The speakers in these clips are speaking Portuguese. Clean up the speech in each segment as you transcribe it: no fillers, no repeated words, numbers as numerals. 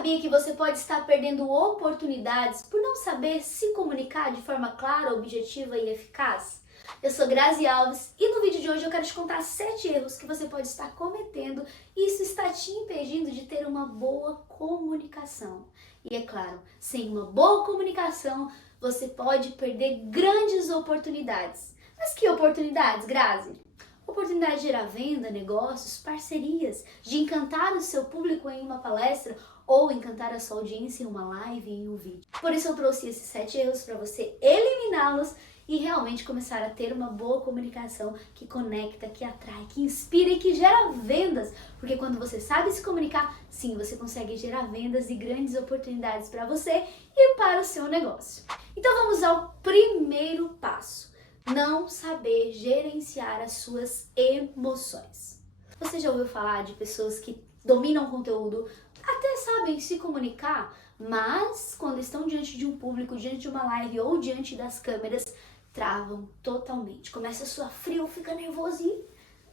sabia que você pode estar perdendo oportunidades por não saber se comunicar de forma clara, objetiva e eficaz? Eu sou Grazi Alves e no vídeo de hoje eu quero te contar 7 erros que você pode estar cometendo e isso está te impedindo de ter uma boa comunicação. E é claro, sem uma boa comunicação você pode perder grandes oportunidades. Mas que oportunidades, Grazi? Oportunidade de gerar venda, negócios, parcerias, de encantar o seu público em uma palestra ou encantar a sua audiência em uma live, em um vídeo. Por isso eu trouxe esses 7 erros para você eliminá-los e realmente começar a ter uma boa comunicação que conecta, que atrai, que inspira e que gera vendas. Porque quando você sabe se comunicar, sim, você consegue gerar vendas e grandes oportunidades para você e para o seu negócio. Então vamos ao primeiro passo. Não saber gerenciar as suas emoções. Você já ouviu falar de pessoas que dominam o conteúdo, até sabem se comunicar, mas quando estão diante de um público, diante de uma live ou diante das câmeras, travam totalmente. Começa a suar frio, fica nervoso e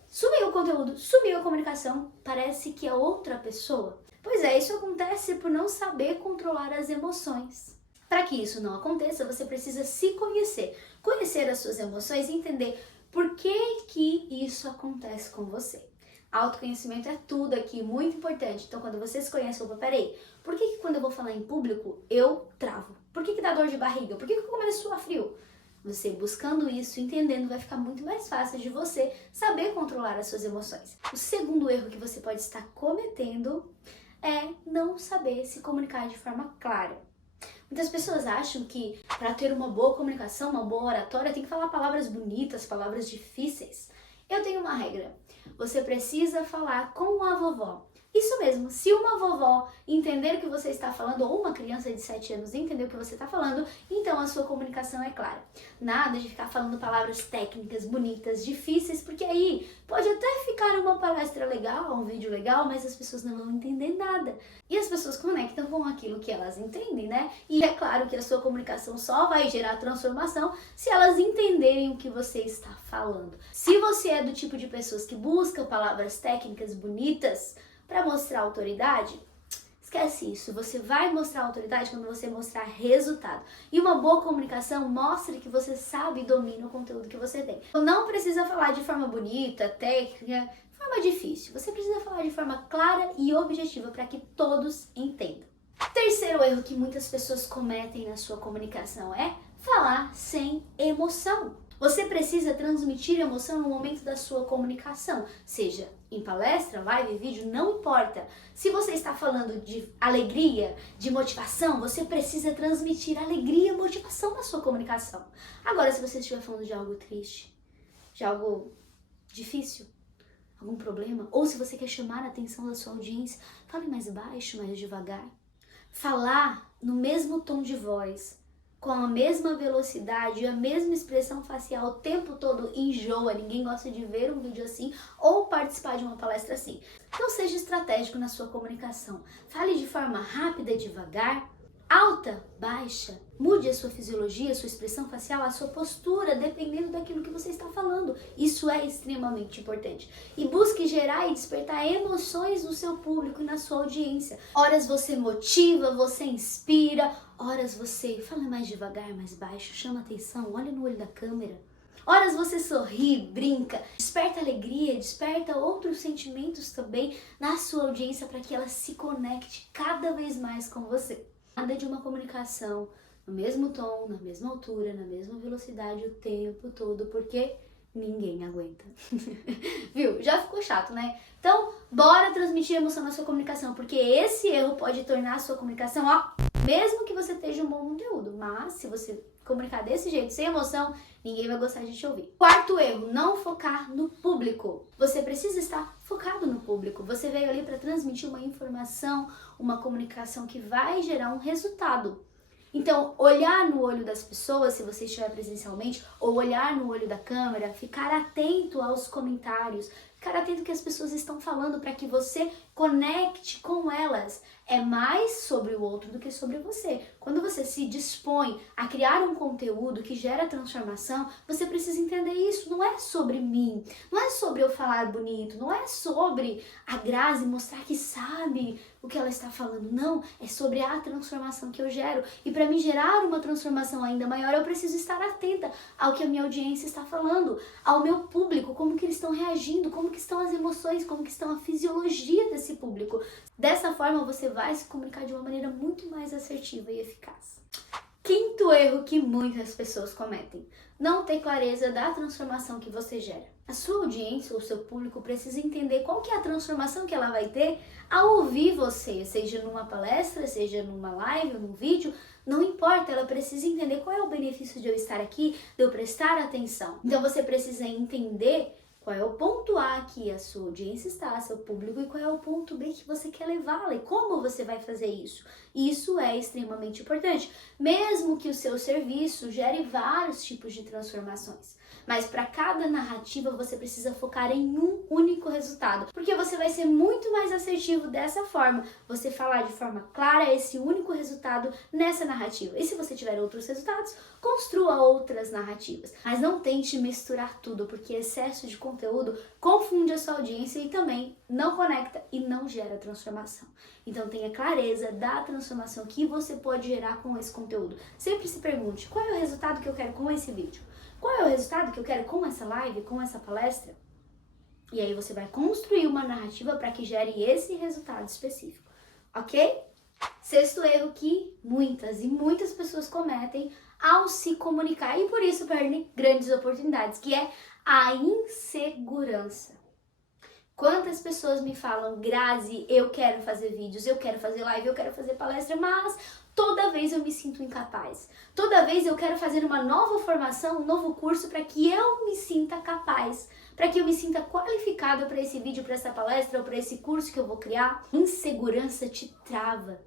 sumiu o conteúdo, sumiu a comunicação, parece que é outra pessoa. Pois é, isso acontece por não saber controlar as emoções. Para que isso não aconteça, você precisa se conhecer as suas emoções e entender por que isso acontece com você. Autoconhecimento é tudo aqui, muito importante. Então, quando você se conhece, opa, peraí, por que quando eu vou falar em público, eu travo? Por que dá dor de barriga? Por que eu começo a suar frio? Você buscando isso, entendendo, vai ficar muito mais fácil de você saber controlar as suas emoções. O segundo erro que você pode estar cometendo é não saber se comunicar de forma clara. Muitas pessoas acham que para ter uma boa comunicação, uma boa oratória, tem que falar palavras bonitas, palavras difíceis. Eu tenho uma regra. Você precisa falar com a vovó. Isso mesmo, se uma vovó entender o que você está falando, ou uma criança de 7 anos entender o que você está falando, então a sua comunicação é clara. Nada de ficar falando palavras técnicas, bonitas, difíceis, porque aí pode até ficar uma palestra legal, um vídeo legal, mas as pessoas não vão entender nada. E as pessoas conectam com aquilo que elas entendem, né? E é claro que a sua comunicação só vai gerar transformação se elas entenderem o que você está falando. Se você é do tipo de pessoas que busca palavras técnicas bonitas para mostrar autoridade, esquece isso. Você vai mostrar autoridade quando você mostrar resultado. E uma boa comunicação mostra que você sabe e domina o conteúdo que você tem. Então, não precisa falar de forma bonita, técnica, forma difícil. Você precisa falar de forma clara e objetiva para que todos entendam. Terceiro erro que muitas pessoas cometem na sua comunicação é falar sem emoção. Você precisa transmitir emoção no momento da sua comunicação, seja em palestra, live, vídeo, não importa. Se você está falando de alegria, de motivação, você precisa transmitir alegria e motivação na sua comunicação. Agora, se você estiver falando de algo triste, de algo difícil, algum problema, ou se você quer chamar a atenção da sua audiência, fale mais baixo, mais devagar. Falar no mesmo tom de voz, com a mesma velocidade e a mesma expressão facial o tempo todo enjoa, ninguém gosta de ver um vídeo assim ou participar de uma palestra assim. Então seja estratégico na sua comunicação. Fale de forma rápida e devagar, alta, baixa. Mude a sua fisiologia, a sua expressão facial, a sua postura, dependendo daquilo que você está falando. Isso é extremamente importante. E busque gerar e despertar emoções no seu público e na sua audiência. Horas você motiva, você inspira, horas você fala mais devagar, mais baixo, chama atenção, olha no olho da câmera. Horas você sorri, brinca, desperta alegria, desperta outros sentimentos também na sua audiência para que ela se conecte cada vez mais com você. Nada de uma comunicação no mesmo tom, na mesma altura, na mesma velocidade o tempo todo, porque ninguém aguenta. Viu? Já ficou chato, né? Então, bora transmitir emoção na sua comunicação, porque esse erro pode tornar a sua comunicação, ó, mesmo que você esteja um bom conteúdo, mas se você comunicar desse jeito, sem emoção, ninguém vai gostar de te ouvir. Quarto erro, não focar no público. Você precisa estar focado no público. Você veio ali para transmitir uma informação, uma comunicação que vai gerar um resultado. Então, olhar no olho das pessoas, se você estiver presencialmente, ou olhar no olho da câmera, ficar atento aos comentários, Ficar atento ao que as pessoas estão falando para que você conecte com elas. É mais sobre o outro do que sobre você. Quando você se dispõe a criar um conteúdo que gera transformação, você precisa entender isso. Não é sobre mim, não é sobre eu falar bonito, não é sobre a Grazi mostrar que sabe o que ela está falando. Não, é sobre a transformação que eu gero. E para me gerar uma transformação ainda maior, eu preciso estar atenta ao que a minha audiência está falando, ao meu público, como que eles estão reagindo, como que estão as emoções, como que estão a fisiologia desse público. Dessa forma, você vai se comunicar de uma maneira muito mais assertiva e eficaz. Quinto erro que muitas pessoas cometem: não ter clareza da transformação que você gera. A sua audiência ou seu público precisa entender qual que é a transformação que ela vai ter ao ouvir você, seja numa palestra, seja numa live ou num vídeo, não importa, ela precisa entender qual é o benefício de eu estar aqui, de eu prestar atenção. Então você precisa entender qual é o ponto A que a sua audiência está, seu público, e qual é o ponto B que você quer levá-la e como você vai fazer isso. Isso é extremamente importante, mesmo que o seu serviço gere vários tipos de transformações. Mas para cada narrativa você precisa focar em um único resultado, porque você vai ser muito mais assertivo dessa forma, você falar de forma clara esse único resultado nessa narrativa. E se você tiver outros resultados, construa outras narrativas. Mas não tente misturar tudo, porque excesso de conteúdo confunde a sua audiência e também não conecta e não gera transformação. Então tenha clareza da transformação que você pode gerar com esse conteúdo. Sempre se pergunte: qual é o resultado que eu quero com esse vídeo? Qual é o resultado que eu quero com essa live, com essa palestra? E aí você vai construir uma narrativa para que gere esse resultado específico, ok? Sexto erro que muitas pessoas cometem ao se comunicar e por isso perdem grandes oportunidades, que é a insegurança. Quantas pessoas me falam: Grazi, eu quero fazer vídeos, eu quero fazer live, eu quero fazer palestra, mas toda vez eu me sinto incapaz. Toda vez eu quero fazer uma nova formação, um novo curso para que eu me sinta capaz, para que eu me sinta qualificada para esse vídeo, para essa palestra ou para esse curso que eu vou criar. Insegurança te trava.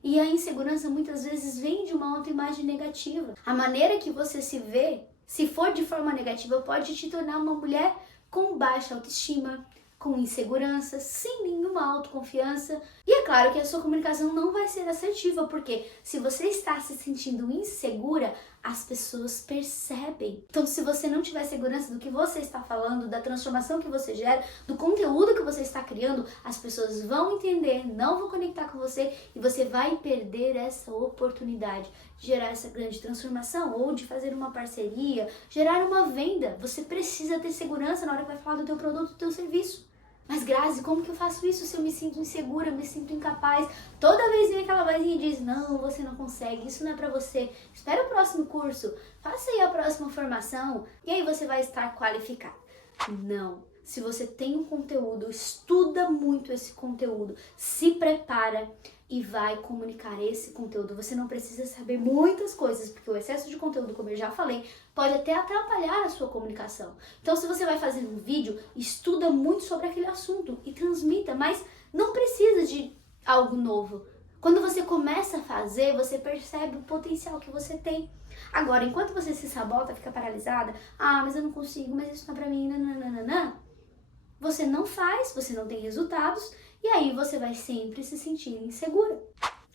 E a insegurança muitas vezes vem de uma autoimagem negativa. A maneira que você se vê, se for de forma negativa, pode te tornar uma mulher com baixa autoestima, com insegurança, sem nenhuma autoconfiança. E é claro que a sua comunicação não vai ser assertiva, porque se você está se sentindo insegura, as pessoas percebem. Então, se você não tiver segurança do que você está falando, da transformação que você gera, do conteúdo que você está criando, as pessoas vão entender, não vão conectar com você e você vai perder essa oportunidade de gerar essa grande transformação ou de fazer uma parceria, gerar uma venda. Você precisa ter segurança na hora que vai falar do teu produto, do teu serviço. Mas Grazi, como que eu faço isso se eu me sinto insegura, me sinto incapaz? Toda vez vem aquela vozinha e diz: não, você não consegue, isso não é pra você. Espera o próximo curso, faça aí a próxima formação e aí você vai estar qualificado. Não. Se você tem um conteúdo, estuda muito esse conteúdo, se prepara e vai comunicar esse conteúdo. Você não precisa saber muitas coisas, porque o excesso de conteúdo, como eu já falei, pode até atrapalhar a sua comunicação. Então, se você vai fazer um vídeo, estuda muito sobre aquele assunto e transmita, mas não precisa de algo novo. Quando você começa a fazer, você percebe o potencial que você tem. Agora, enquanto você se sabota, fica paralisada: ah, mas eu não consigo, mas isso não é pra mim, nananana. Você não faz, você não tem resultados e aí você vai sempre se sentir insegura.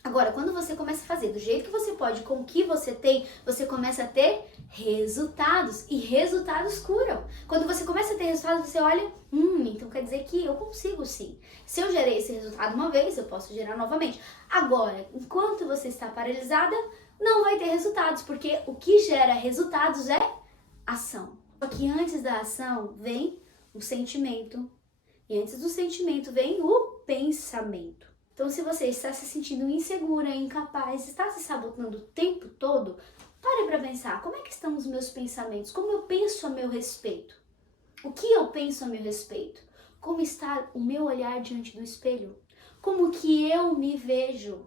Agora, quando você começa a fazer do jeito que você pode, com o que você tem, você começa a ter resultados e resultados curam. Quando você começa a ter resultados, você olha, então quer dizer que eu consigo sim. Se eu gerei esse resultado uma vez, eu posso gerar novamente. Agora, enquanto você está paralisada, não vai ter resultados, porque o que gera resultados é ação. Só que antes da ação vem o sentimento, e antes do sentimento vem o pensamento. Então, se você está se sentindo insegura, incapaz, está se sabotando o tempo todo, pare para pensar: como é que estão os meus pensamentos? Como eu penso a meu respeito? O que eu penso a meu respeito? Como está o meu olhar diante do espelho? Como que eu me vejo?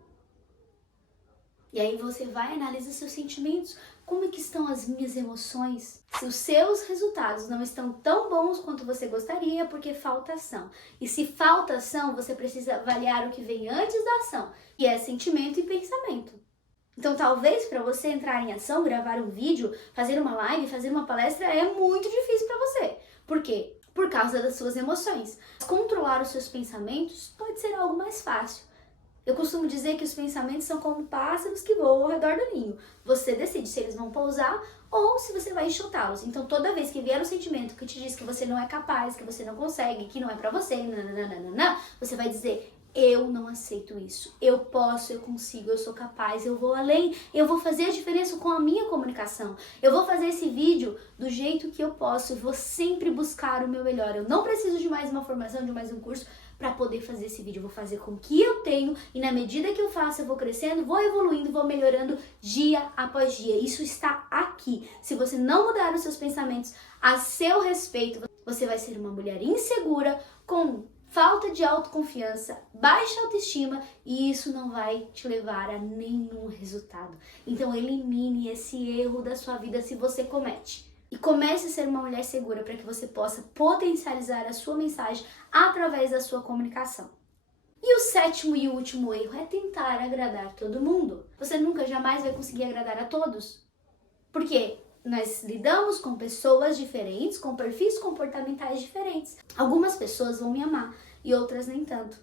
E aí você vai e analisa seus sentimentos. Como que estão as minhas emoções? Se os seus resultados não estão tão bons quanto você gostaria, é porque falta ação. E se falta ação, você precisa avaliar o que vem antes da ação, que é sentimento e pensamento. Então, talvez para você entrar em ação, gravar um vídeo, fazer uma live, fazer uma palestra, é muito difícil para você. Por quê? por causa das suas emoções. Controlar os seus pensamentos pode ser algo mais fácil. Eu costumo dizer que os pensamentos são como pássaros que voam ao redor do ninho. Você decide se eles vão pousar ou se você vai enxotá-los. Então, toda vez que vier um sentimento que te diz que você não é capaz, que você não consegue, que não é pra você, nananana, você vai dizer: eu não aceito isso. Eu posso, eu consigo, eu sou capaz, eu vou além, eu vou fazer a diferença com a minha comunicação. Eu vou fazer esse vídeo do jeito que eu posso, eu vou sempre buscar o meu melhor. Eu não preciso de mais uma formação, de mais um curso para poder fazer esse vídeo. Eu vou fazer com o que eu tenho e na medida que eu faço, eu vou crescendo, vou evoluindo, vou melhorando dia após dia. Isso está aqui. Se você não mudar os seus pensamentos a seu respeito, você vai ser uma mulher insegura, com falta de autoconfiança, baixa autoestima, e isso não vai te levar a nenhum resultado. Então elimine esse erro da sua vida se você comete. E comece a ser uma mulher segura para que você possa potencializar a sua mensagem através da sua comunicação. E o sétimo e último erro é tentar agradar todo mundo. Você nunca, jamais vai conseguir agradar a todos. Por quê? Nós lidamos com pessoas diferentes, com perfis comportamentais diferentes. Algumas pessoas vão me amar e outras nem tanto.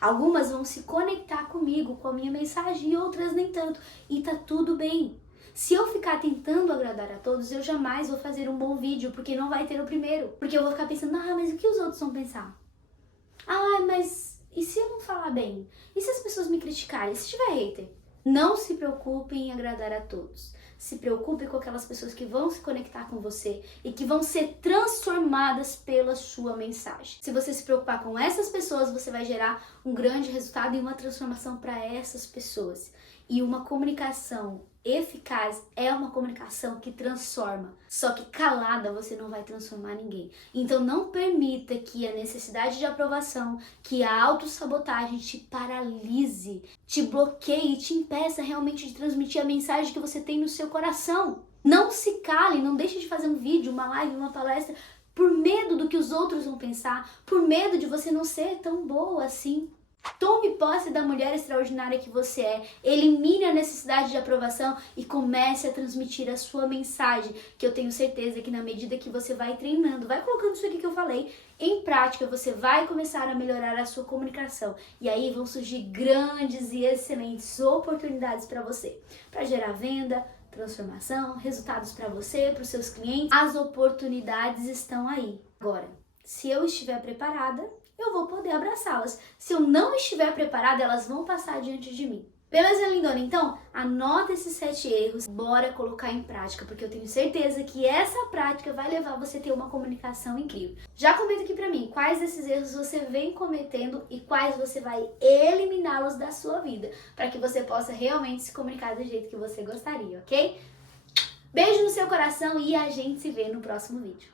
Algumas vão se conectar comigo, com a minha mensagem, e outras nem tanto. E tá tudo bem. Se eu ficar tentando agradar a todos, eu jamais vou fazer um bom vídeo, porque não vai ter o primeiro. Porque eu vou ficar pensando: mas o que os outros vão pensar? Mas e se eu não falar bem? E se as pessoas me criticarem? E se tiver hater? Não se preocupe em agradar a todos. Se preocupe com aquelas pessoas que vão se conectar com você e que vão ser transformadas pela sua mensagem. Se você se preocupar com essas pessoas, você vai gerar um grande resultado e uma transformação para essas pessoas. E uma comunicação eficaz é uma comunicação que transforma. Só que calada você não vai transformar ninguém. Então não permita que a necessidade de aprovação, que a autossabotagem te paralise, te bloqueie, te impeça realmente de transmitir a mensagem que você tem no seu coração. Não se cale, não deixe de fazer um vídeo, uma live, uma palestra por medo do que os outros vão pensar, por medo de você não ser tão boa assim. Tome posse da mulher extraordinária que você é, elimine a necessidade de aprovação e comece a transmitir a sua mensagem, que eu tenho certeza que na medida que você vai treinando, vai colocando isso aqui que eu falei em prática, você vai começar a melhorar a sua comunicação. E aí vão surgir grandes e excelentes oportunidades para você, para gerar venda, transformação, resultados para você, para os seus clientes. As oportunidades estão aí. Agora, se eu estiver preparada, eu vou poder abraçá-las. Se eu não estiver preparada, elas vão passar diante de mim. Beleza, lindona? Então, anota esses 7 erros, bora colocar em prática, porque eu tenho certeza que essa prática vai levar você a ter uma comunicação incrível. Já comenta aqui pra mim quais desses erros você vem cometendo e quais você vai eliminá-los da sua vida, para que você possa realmente se comunicar do jeito que você gostaria, ok? Beijo no seu coração e a gente se vê no próximo vídeo.